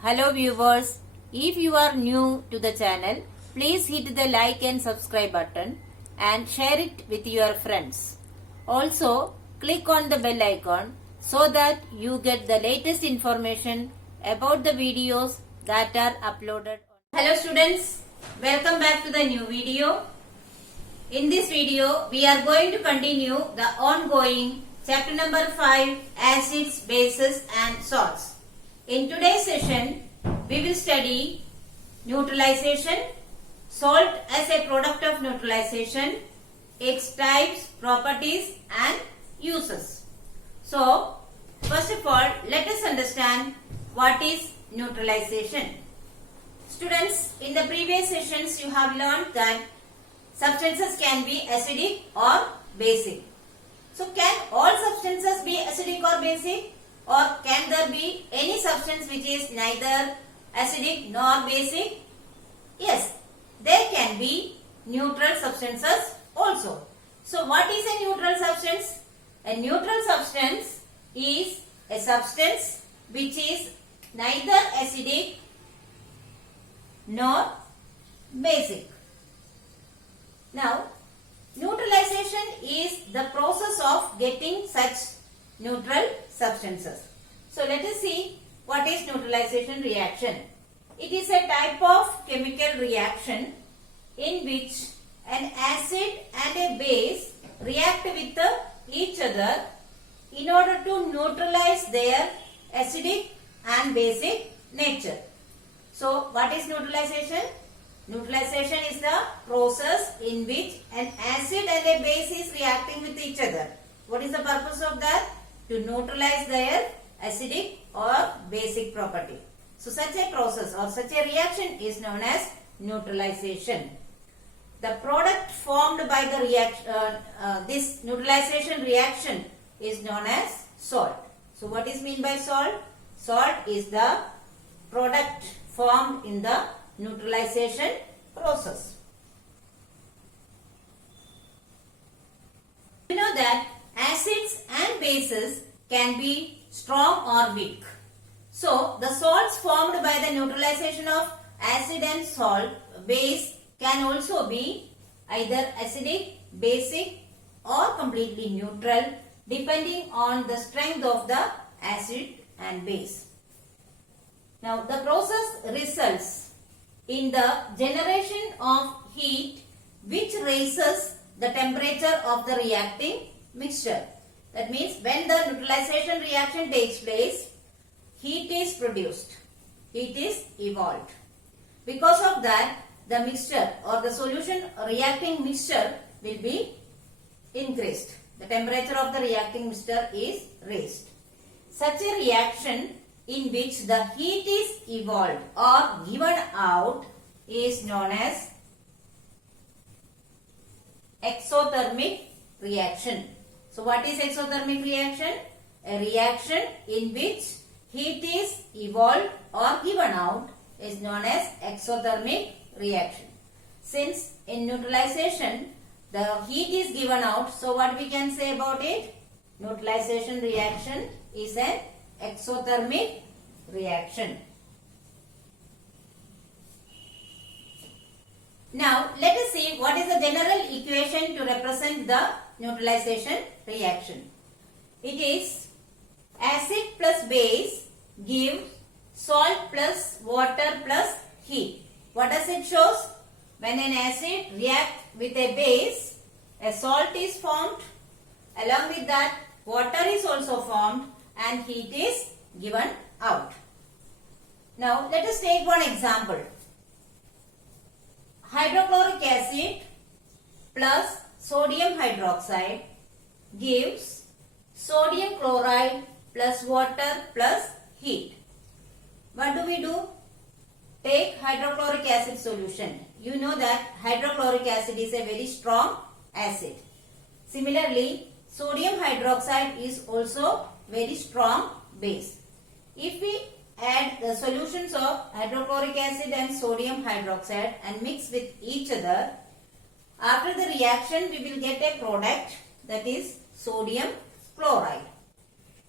Hello viewers, if you are new to the channel, please hit the like and subscribe button and share it with your friends. Also, click on the bell icon so that you get the latest information about the videos that are uploaded. Hello students, welcome back to the new video. In this video, we are going to continue the ongoing chapter number 5, acids, bases and salts. In today's session, we will study neutralization, salt as a product of neutralization, its types, properties and uses. So, first of all, let us understand what is neutralization. Students, in the previous sessions, you have learned that substances can be acidic or basic. So, can all substances be acidic or basic? Or can there be any substance which is neither acidic nor basic? Yes, there can be neutral substances also. So, what is a neutral substance? A neutral substance is a substance which is neither acidic nor basic. Now, neutralization is the process of getting such neutral substances. So, let us see what is neutralization reaction. It is a type of chemical reaction in which an acid and a base react with each other in order to neutralize their acidic and basic nature. So, what is neutralization? Neutralization is the process in which an acid and a base is reacting with each other. What is the purpose of that? To neutralize their acidic or basic property. So, such a process or such a reaction is known as neutralization. The product formed by the this neutralization reaction is known as salt. So, what is meant by salt? Salt is the product formed in the neutralization process. You know that acids and bases can be strong or weak. So, the salts formed by the neutralization of acid and salt base can also be either acidic, basic or completely neutral depending on the strength of the acid and base. Now, the process results in the generation of heat which raises the temperature of the reacting mixture. That means when the neutralization reaction takes place, heat is produced, heat is evolved. Because of that, the mixture or the solution reacting mixture will be increased. The temperature of the reacting mixture is raised. Such a reaction in which the heat is evolved or given out is known as exothermic reaction. So, what is exothermic reaction? A reaction in which heat is evolved or given out is known as exothermic reaction. Since in neutralization the heat is given out, so what we can say about it? Neutralization reaction is an exothermic reaction. Now, let us see what is the general equation to represent the neutralization reaction. It is acid plus base gives salt plus water plus heat. What does it shows? When an acid reacts with a base, a salt is formed. Along with that, water is also formed and heat is given out. Now, let us take one example. Hydrochloric acid plus sodium hydroxide gives sodium chloride plus water plus heat. What do? Take hydrochloric acid solution. You know that hydrochloric acid is a very strong acid. Similarly, sodium hydroxide is also very strong base. If we add the solutions of hydrochloric acid and sodium hydroxide and mix with each other, after the reaction we will get a product, that is sodium chloride.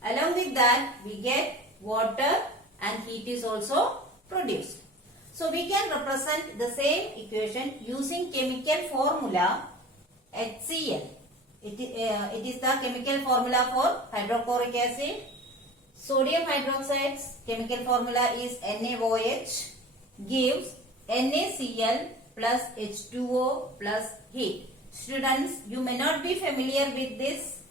Along with that we get water and heat is also produced. So we can represent the same equation using chemical formula HCl. It is the chemical formula for hydrochloric acid. Sodium hydroxide's chemical formula is NaOH, gives NaCl plus H2O plus heat. Students, you may not be familiar with this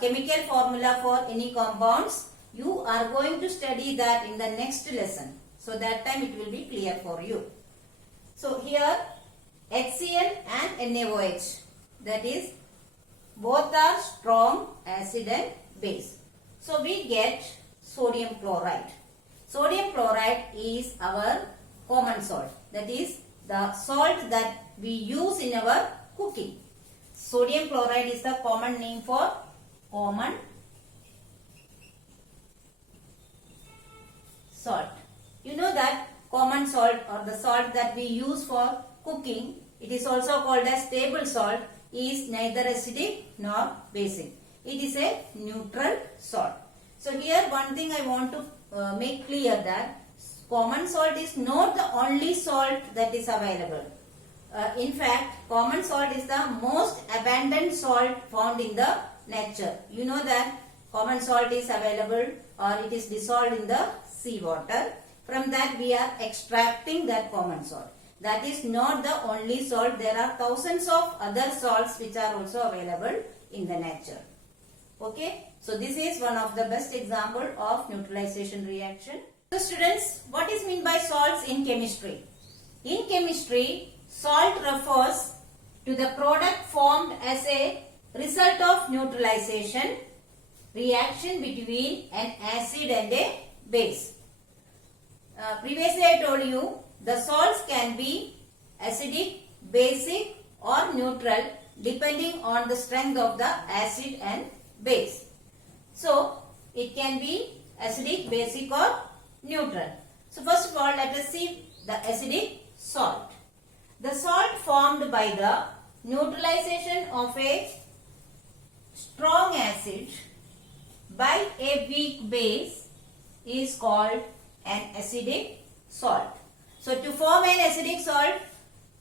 chemical formula for any compounds. You are going to study that in the next lesson. So that time it will be clear for you. So here HCl and NaOH, that is both are strong acid and base. So we get sodium chloride. Sodium chloride is our common salt. That is the salt that we use in our cooking. Sodium chloride is the common name for common salt. You know that common salt or the salt that we use for cooking, it is also called as table salt, is neither acidic nor basic. It is a neutral salt. So here one thing I want to make clear that common salt is not the only salt that is available. In fact, common salt is the most abundant salt found in the nature. You know that common salt is available or it is dissolved in the seawater. From that we are extracting that common salt. That is not the only salt. There are thousands of other salts which are also available in the nature. Okay. So this is one of the best example of neutralization reaction. So students, what is meant by salts in chemistry? In chemistry, salt refers to the product formed as a result of neutralization reaction between an acid and a base. Previously I told you the salts can be acidic, basic or neutral depending on the strength of the acid and base. So it can be acidic, basic or neutral. So first of all let us see the acidic salt. The salt formed by the neutralization of a strong acid by a weak base is called an acidic salt. So to form an acidic salt,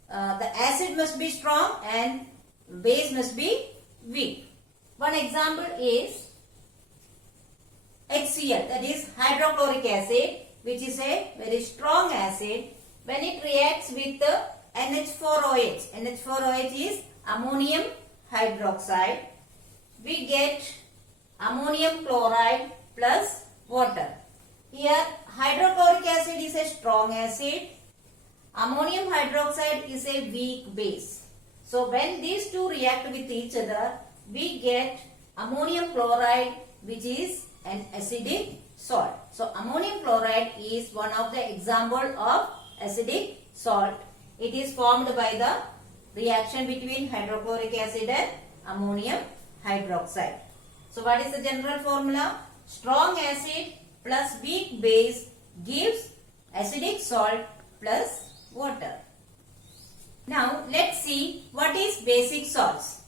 the acid must be strong and base must be weak. One example is HCl, that is hydrochloric acid, which is a very strong acid. When it reacts with NH4OH, NH4OH is ammonium hydroxide, we get ammonium chloride plus water. Here hydrochloric acid is a strong acid, ammonium hydroxide is a weak base. So when these two react with each other, we get ammonium chloride, which is an acidic salt. So ammonium chloride is one of the example of acidic salt. It is formed by the reaction between hydrochloric acid and ammonium hydroxide. So what is the general formula? Strong acid plus weak base gives acidic salt plus water. Now let's see what is basic salts.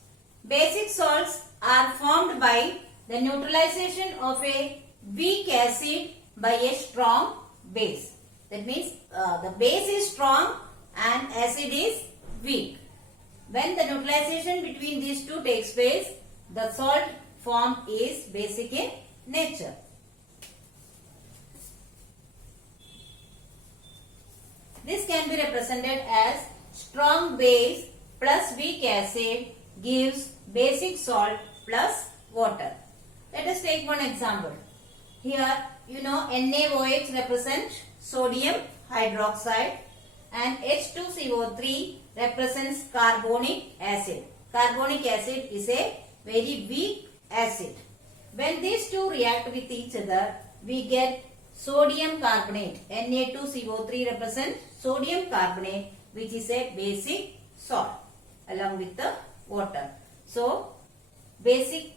Basic salts are formed by the neutralization of a weak acid by a strong base. That means the base is strong and acid is weak. When the neutralization between these two takes place, the salt formed is basic in nature. This can be represented as strong base plus weak acid gives basic salt plus water. Let us take one example. Here you know NaOH represents sodium hydroxide and H2CO3 represents carbonic acid. Carbonic acid is a very weak acid. When these two react with each other, we get sodium carbonate. Na2CO3 represents sodium carbonate, which is a basic salt along with the water. So basic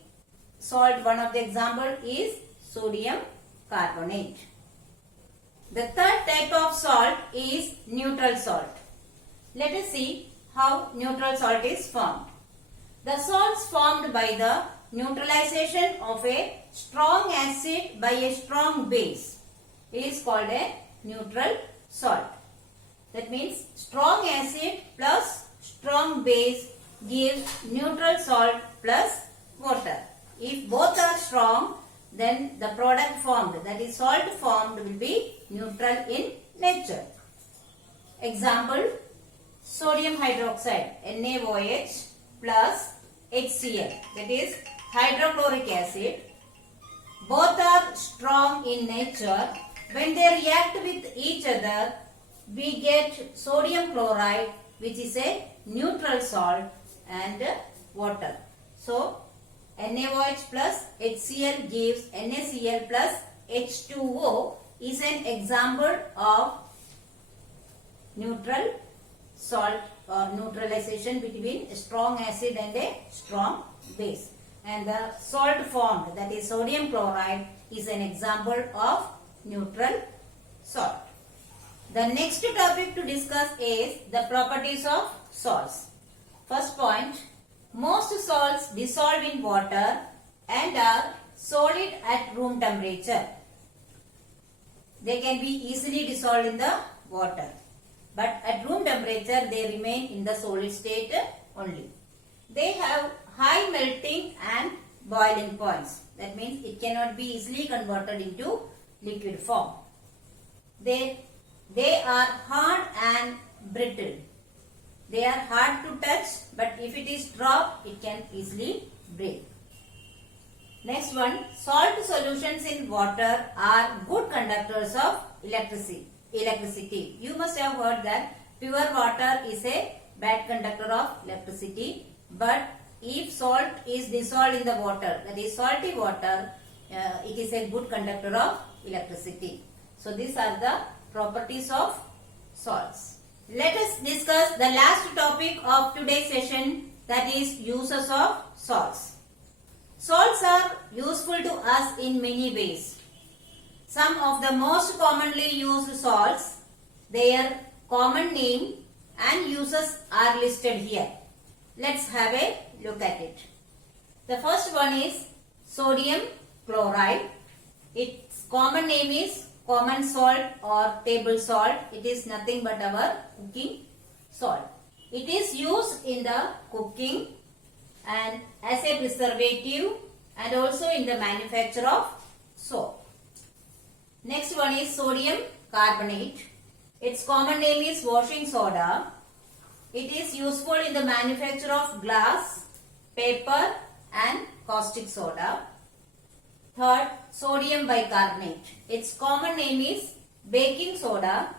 salt, one of the example is sodium carbonate. The third type of salt is neutral salt. Let us see how neutral salt is formed. The salts formed by the neutralization of a strong acid by a strong base is called a neutral salt. That means strong acid plus strong base gives neutral salt plus water. If both are strong, then the product formed, that is salt formed, will be neutral in nature. Example, sodium hydroxide NaOH plus HCl, that is hydrochloric acid. Both are strong in nature. When they react with each other, we get sodium chloride, which is a neutral salt, and water. So NaOH plus HCl gives NaCl plus H2O is an example of neutral salt or neutralization between a strong acid and a strong base. And the salt formed, that is sodium chloride, is an example of neutral salt. The next topic to discuss is the properties of salts. First point, most salts dissolve in water and are solid at room temperature. They can be easily dissolved in the water, but at room temperature they remain in the solid state only. They have high melting and boiling points. That means it cannot be easily converted into liquid form. They are hard and brittle. They are hard to touch, but if it is dropped, it can easily break. Next one, salt solutions in water are good conductors of electricity. You must have heard that pure water is a bad conductor of electricity, but if salt is dissolved in the water, that is salty water, it is a good conductor of electricity. So these are the properties of salts. Let us discuss the last topic of today's session, that is uses of salts. Salts are useful to us in many ways. Some of the most commonly used salts, their common name and uses are listed here. Let's have a look at it. The first one is sodium chloride. Its common name is common salt or table salt. It is nothing but our cooking salt. It is used in the cooking and as a preservative and also in the manufacture of soap. Next one is sodium carbonate. Its common name is washing soda. It is useful in the manufacture of glass, paper and caustic soda. Third, sodium bicarbonate. Its common name is baking soda.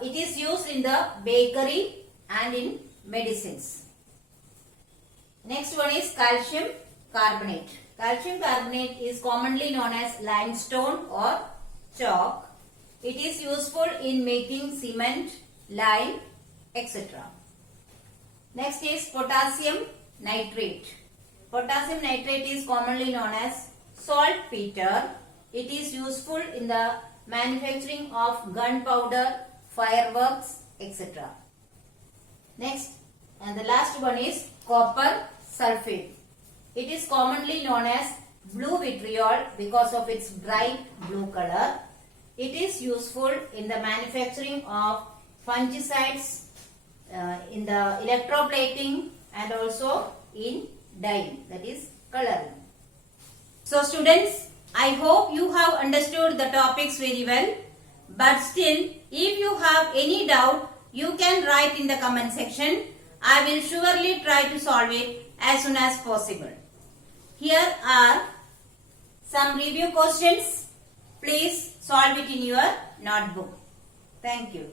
It is used in the bakery and in medicines. Next one is calcium carbonate. Calcium carbonate is commonly known as limestone or chalk. It is useful in making cement, lime, etc. Next is potassium nitrate. Potassium nitrate is commonly known as saltpeter. It is useful in the manufacturing of gunpowder, fireworks, etc. Next, and the last one is copper sulfate. It is commonly known as blue vitriol because of its bright blue color. It is useful in the manufacturing of fungicides, in the electroplating and also in dyeing, that is coloring. So students, I hope you have understood the topics very well. But still, if you have any doubt, you can write in the comment section. I will surely try to solve it as soon as possible. Here are some review questions. Please solve it in your notebook. Thank you.